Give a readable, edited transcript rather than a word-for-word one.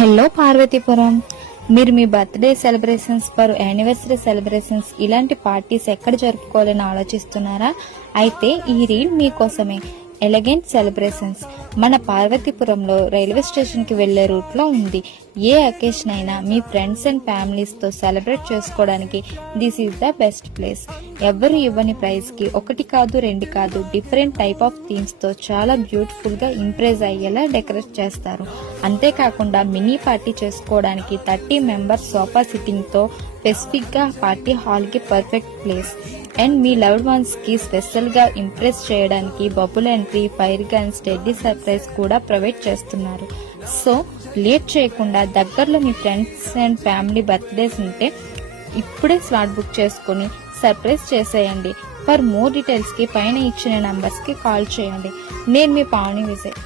Hello Parvathipuram, మీరు మీ birthday celebrations per anniversary celebrations ఇలాంటి పార్టీస్ ఎక్కడ జరుపుకోవాలని ఆలోచిస్తున్నారా? అయితే ఈ రీల్ మీకోసమే. ఎలిగెంట్ సెలబ్రేషన్స్ మన పార్వతీపురంలో రైల్వే స్టేషన్ కి వెళ్లే రూట్ లో ఉంది. ఏ అకేషన్ అయినా మీ ఫ్రెండ్స్ అండ్ ఫ్యామిలీస్ తో సెలబ్రేట్ చేసుకోవడానికి this is the best place. ఎవరు ఇవ్వని ప్రైజ్ కి ఒకటి కాదు రెండు కాదు డిఫరెంట్ టైప్ ఆఫ్ థీమ్స్ తో చాలా బ్యూటిఫుల్ గా ఇంప్రెస్ అయ్యేలా డెకరేట్ చేస్తారు. అంతేకాకుండా మినీ పార్టీ చేసుకోవడానికి 30 మెంబర్స్ సోఫా సిట్టింగ్ తో స్పెసిఫిక్ గా పార్టీ హాల్ కి perfect place. And me loved ones కి స్పెషల్ గా ఇంప్రెస్ చేయడానికి bubble entry, fire gun, steady surprise కూడా ప్రొవైడ్ చేస్తున్నారు. సో లేట్ చేయకుండా దగ్గరలో మీ ఫ్రెండ్స్ అండ్ ఫ్యామిలీ బర్త్డేస్ ఉంటే ఇప్పుడే స్లాట్ బుక్ చేసుకుని సర్ప్రైజ్ చేసేయండి. ఫర్ మోర్ డీటెయిల్స్ కి పైన ఇచ్చిన నంబర్స్ కి కాల్ చేయండి. నేను మీ పావని విజయ్.